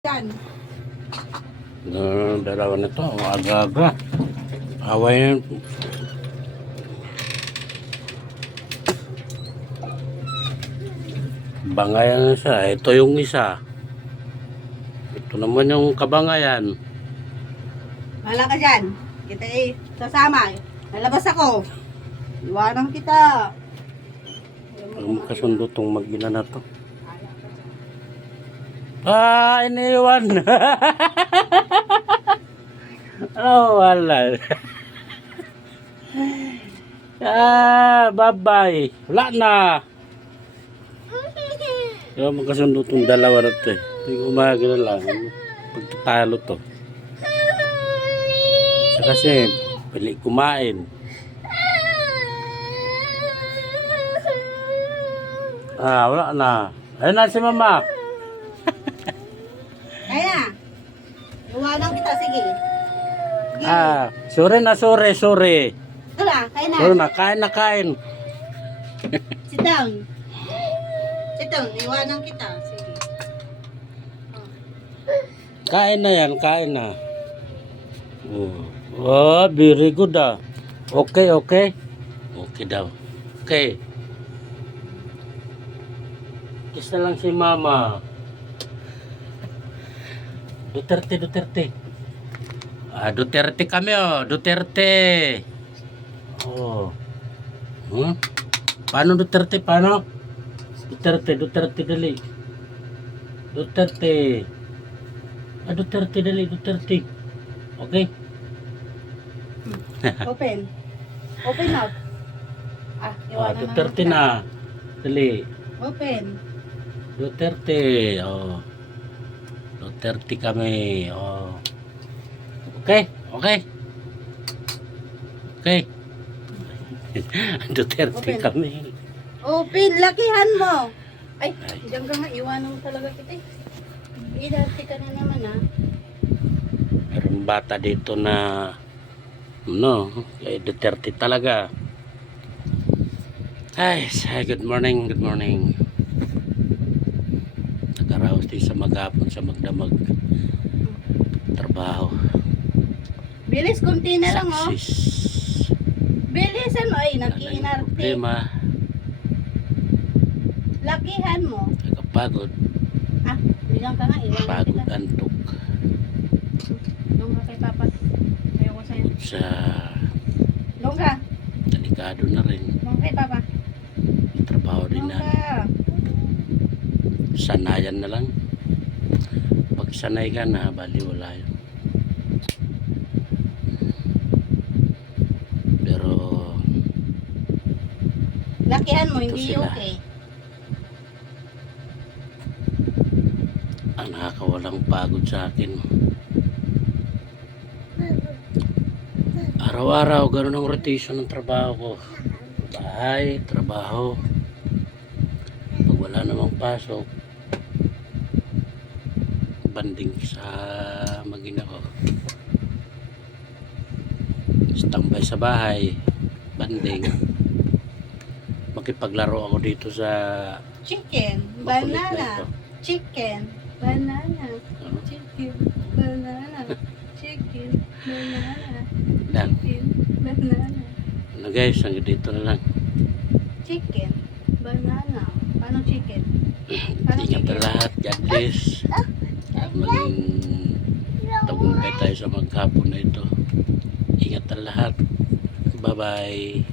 Yan. Dalawa na to, aga-aga. Away na. Bangayan na siya. Ito yung isa. Ito naman yung kabangayan. Wala ka dyan. Kita sasama. Nalabas ako. Iwanan kita. Ang kasundo tong mag-ina na to. Iniwan. Wala. Bye-bye. Wala na. Magkasundo tong dalawa na to eh. Hindi umaga na lang. Pagtatalo to. Kasi pili kumain. Wala na. Ayun na si mama. Kaya na. Iwanan kita. Sige. Sorry na, sorry. Ito na. Kaya na. Sorry na, kain. Sit down. Sit down. Iwanan kita. Sige. Kain na yan, kain na. Oh, very good ah. Okay. Okay daw. Okay. Kiss na lang si mama. Duterte. Duterte kami oh. Duterte. Oh. Paano Duterte? Paano? Duterte dali. Duterte. Duterte dali. Okay? Open. Open mouth. Iwanan Duterte kita. na. Dali. Open. Duterte. Oh. Duterte kami. Oh. Okay. Duterte Open. kami. Open. Lakihan mo. Ay, diyan ka nga. Iwanan mo talaga kita eh. Idarte ka na naman ah. Meron bata dito na kay Duterte talaga. Ay, good morning. Nagaraos din sa maghapon sa magdamag trabaho. Bilis, kunti na lang oh. Success. Bilisan mo. Ay, Ano yung nakiinarte. problema? Lakihan mo. Nagkapagod. Bilang ka nga. Iwanan Pagod, kita. antok. Doon ka kay Papa. Ayoko sa'yo. Sa Doon ka. delikado na rin. Doon kay Papa. Trabaho din Doon na. ka. Sanayan na lang. Pag sanay ka na, bali wala yun. Pero Lakihan mo. Ito Hindi sila. okay. nakakawalang pagod sa akin. Araw-araw ganun ang rotation ng trabaho ko. Bahay, trabaho. Pag wala namang pasok, banding sa mag-ina ko. Standby sa bahay, banding. Makipaglaro ako dito sa Chicken. makulit na Banana. ito. Chicken. Banana. Ano? Chicken. Banana. Chicken. Banana. Lang. Chicken. Banana. Ano guys, hanggang dito na lang. Chicken. Banana. Paano chicken? Paano Ingat na chicken? lahat. God bless. At maging tagumpay tayo sa maghapon na ito. Ingat na lahat. Bye-bye.